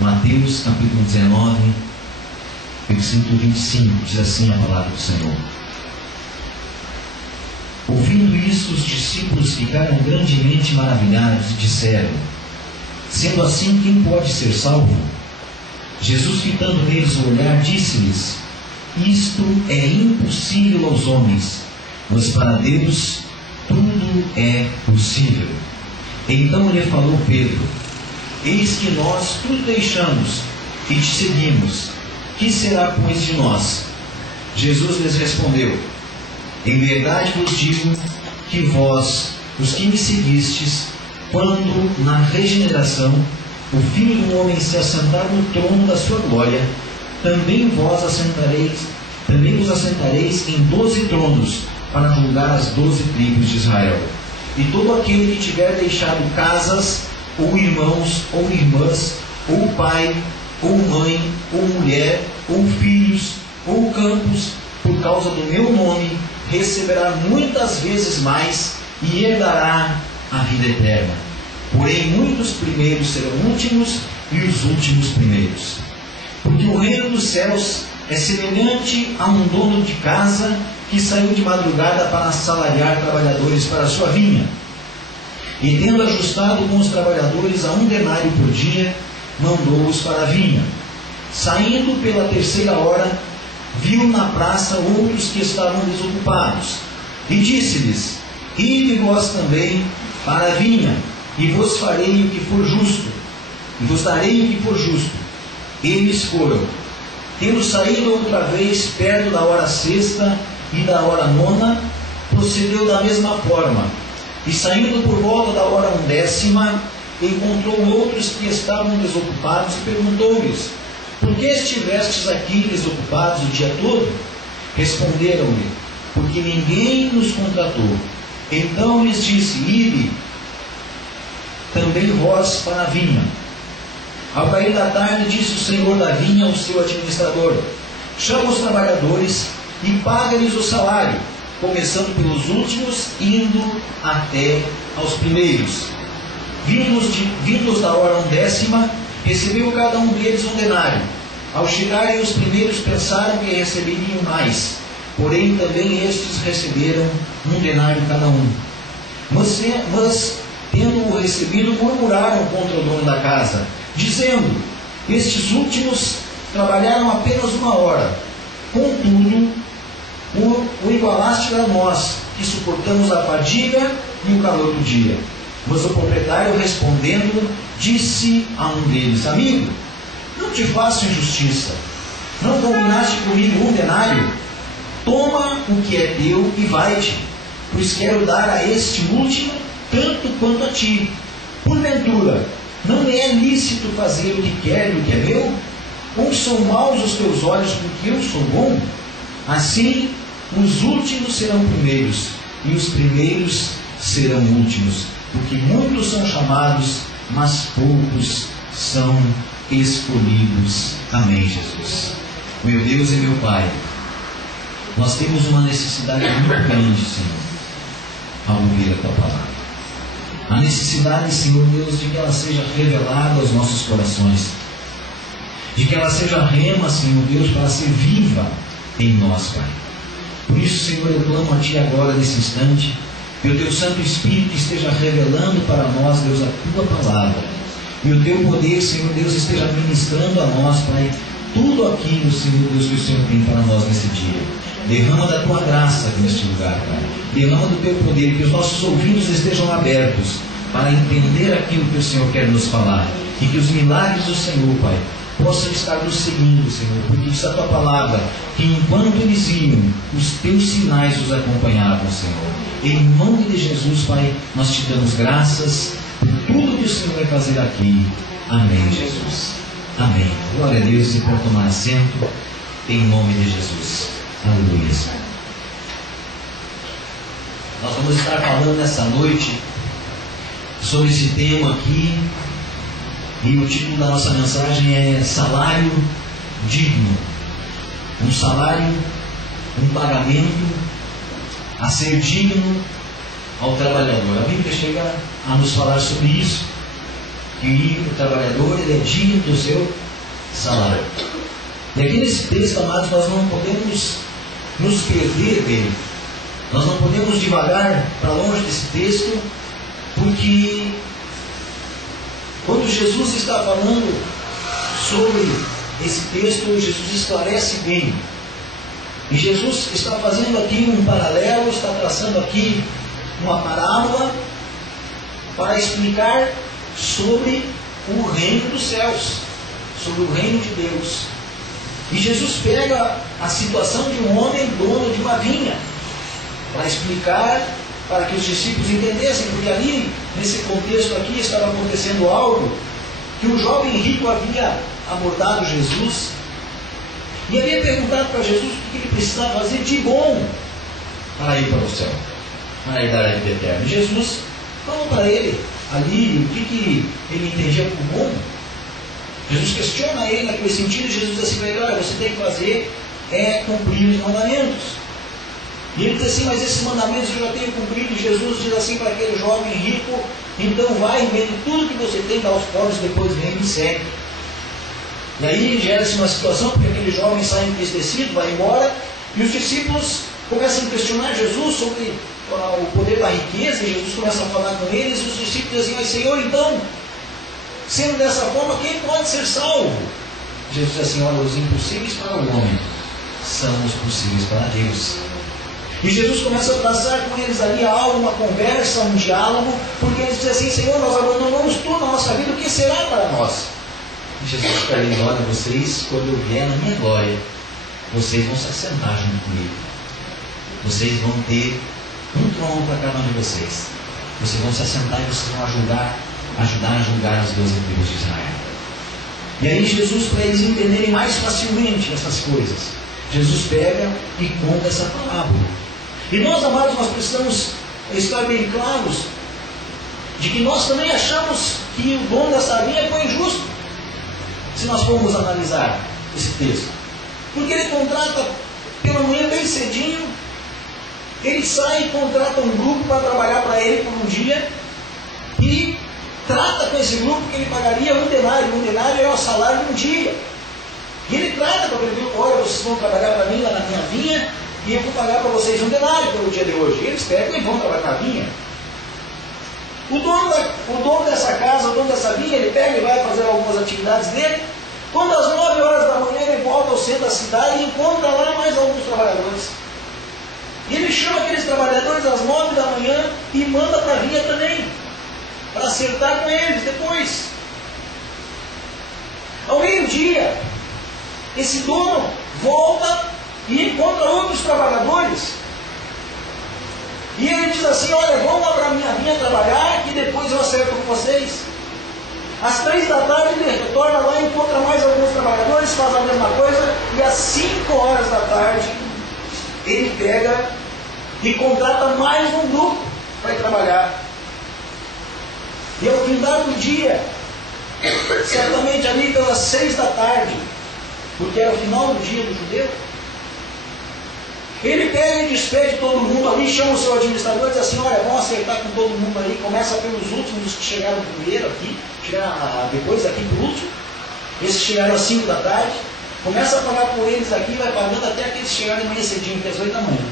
Mateus capítulo 19, versículo 25, diz assim a palavra do Senhor. Ouvindo isso, os discípulos ficaram grandemente maravilhados e disseram: sendo assim, quem pode ser salvo? Jesus, fitando neles o olhar, disse-lhes: isto é impossível aos homens, mas para Deus tudo é possível. Então lhe falou Pedro: eis que nós tudo deixamos e te seguimos. Que será, pois, de nós? Jesus lhes respondeu: em verdade vos digo que vós, os que me seguistes, quando na regeneração o Filho do Homem se assentar no trono da sua glória, também vos assentareis em 12 tronos, para julgar as 12 tribos de Israel. E todo aquele que tiver deixado casas, ou irmãos, ou irmãs, ou pai, ou mãe, ou mulher, ou filhos, ou campos, por causa do meu nome, receberá muitas vezes mais e herdará a vida eterna. Porém, muitos primeiros serão últimos e os últimos primeiros. Porque o reino dos céus é semelhante a um dono de casa que saiu de madrugada para assalariar trabalhadores para a sua vinha. E tendo ajustado com os trabalhadores a 1 denário por dia, mandou-os para a vinha. Saindo pela 3ª hora, viu na praça outros que estavam desocupados, e disse-lhes: ide vós também para a vinha, e vos farei o que for justo, e vos darei o que for justo. Eles foram. Tendo saído outra vez perto da hora 6ª e da hora 9ª, procedeu da mesma forma. E saindo por volta da hora 10ª, encontrou outros que estavam desocupados e perguntou-lhes: por que estivestes aqui desocupados o dia todo? Responderam-lhe: porque ninguém nos contratou. Então lhes disse: ide também vós para a vinha. Ao cair da tarde, disse o senhor da vinha ao seu administrador: chama os trabalhadores e paga-lhes o salário, começando pelos últimos, indo até aos primeiros. Vindos da hora 10ª, recebeu cada um deles 1 denário. Ao chegarem os primeiros, pensaram que receberiam mais, porém também estes receberam 1 denário cada um. Mas tendo-o recebido, murmuraram contra o dono da casa, dizendo: estes últimos trabalharam apenas 1 hora, contudo o igualaste a nós, que suportamos a fadiga e o calor do dia. Mas o proprietário, respondendo, disse a um deles: amigo, não te faço injustiça. Não combinaste comigo 1 denário? Toma o que é teu e vai-te, pois quero dar a este último tanto quanto a ti. Porventura, não me é lícito fazer o que quero e o que é meu? Ou são maus os teus olhos porque eu sou bom? Assim, os últimos serão primeiros, e os primeiros serão últimos. Porque muitos são chamados, mas poucos são escolhidos. Amém, Jesus. Meu Deus e meu Pai, nós temos uma necessidade muito grande, Senhor, ao ouvir a Tua palavra. A necessidade, Senhor Deus, de que ela seja revelada aos nossos corações, de que ela seja rema, Senhor Deus, para ser viva em nós, Pai. Por isso, Senhor, eu clamo a Ti agora, nesse instante, que o Teu Santo Espírito esteja revelando para nós, Deus, a Tua palavra, e o Teu poder, Senhor Deus, esteja ministrando a nós, Pai, tudo aquilo, Senhor Deus, que o Senhor tem para nós nesse dia. Derrama da Tua graça neste lugar, Pai. Derrama do Teu poder, que os nossos ouvidos estejam abertos para entender aquilo que o Senhor quer nos falar, e que os milagres do Senhor, Pai, possam estar nos seguindo, Senhor, porque diz a Tua palavra, que enquanto eles iam, os Teus sinais os acompanhavam, Senhor. Em nome de Jesus, Pai, nós Te damos graças por tudo que o Senhor vai fazer aqui. Amém, Jesus. Amém. Glória a Deus. Você pode tomar assento, em nome de Jesus. Aleluia. Nós vamos estar falando nessa noite sobre esse tema aqui, e o título da nossa mensagem é Salário Digno. Um salário, um pagamento a ser digno ao trabalhador. A Bíblia chega a nos falar sobre isso, que o trabalhador ele é digno do seu salário. E aqui nesse texto, amados, nós não podemos nos perder dele. Nós não podemos divagar para longe desse texto, porque quando Jesus está falando sobre esse texto, Jesus esclarece bem. E Jesus está fazendo aqui um paralelo, está traçando aqui uma parábola para explicar sobre o reino dos céus, sobre o reino de Deus. E Jesus pega a situação de um homem dono de uma vinha, para explicar, para que os discípulos entendessem, porque ali, nesse contexto aqui, estava acontecendo algo que o jovem rico havia abordado Jesus e havia perguntado para Jesus o que ele precisava fazer de bom para ir para o céu, para ir dar a vida eterna. E Jesus falou para ele ali o que ele entendia por bom. Jesus questiona ele naquele sentido, e Jesus diz assim para ele: olha, você tem que fazer é cumprir os mandamentos. E ele diz assim: mas esses mandamentos eu já tenho cumprido. E Jesus diz assim para aquele jovem rico: então vai e vende tudo que você tem, dá aos pobres, depois vem e me segue. E aí gera-se uma situação, porque aquele jovem sai entristecido, vai embora, e os discípulos começam a questionar Jesus sobre o poder da riqueza, e Jesus começa a falar com eles, e os discípulos dizem: mas Senhor, então, sendo dessa forma, quem pode ser salvo? Jesus diz assim: olha, os impossíveis para o homem são os possíveis para Deus. E Jesus começa a traçar com eles ali algo, uma conversa, um diálogo, porque eles dizem assim: Senhor, nós abandonamos tudo na nossa vida, o que será para nós? E Jesus diz para eles: olha, vocês, quando eu vier na minha glória, vocês vão se assentar junto comigo. Vocês vão ter um trono para cada um de vocês. Vocês vão se assentar e vocês vão ajudar a julgar as 12 tribos de Israel. E aí Jesus, para eles entenderem mais facilmente essas coisas, Jesus pega e conta essa parábola. E nós, amados, nós precisamos estar bem claros de que nós também achamos que o dono dessa vinha foi injusto, se nós formos analisar esse texto. Porque ele contrata pela manhã bem cedinho, ele sai e contrata um grupo para trabalhar para ele por um dia, e trata com esse grupo que ele pagaria um denário. Um denário é o salário de um dia. E ele trata com aquele grupo: olha, vocês vão trabalhar para mim lá na minha vinha, e eu vou pagar para vocês um denário pelo dia de hoje. E eles pegam e vão trabalhar para a vinha. O dono dessa casa, o dono dessa vinha, ele pega e vai fazer algumas atividades dele. Quando às 9 horas da manhã ele volta ao centro da cidade e encontra lá mais alguns trabalhadores. E ele chama aqueles trabalhadores às 9 da manhã e manda para a vinha também, para acertar com eles depois. Ao meio-dia, esse dono volta e encontra outros trabalhadores. E ele diz assim: olha, vão lá para a minha vinha trabalhar, que depois eu acerto com vocês. Às 3 da tarde ele retorna lá, encontra mais alguns trabalhadores, faz a mesma coisa, e às 5 horas da tarde ele pega e contrata mais um grupo para ir trabalhar. E ao final do dia, certamente ali pelas 6 da tarde, porque era o final do dia do judeu, ele pega e despede todo mundo ali, chama o seu administrador e diz assim: olha, vamos acertar com todo mundo aí, começa pelos últimos que chegaram primeiro aqui, depois aqui para o último, esses chegaram às 5 da tarde, começa a pagar por eles aqui, vai pagando até que eles chegarem amanhã cedinho, até as 8 da manhã.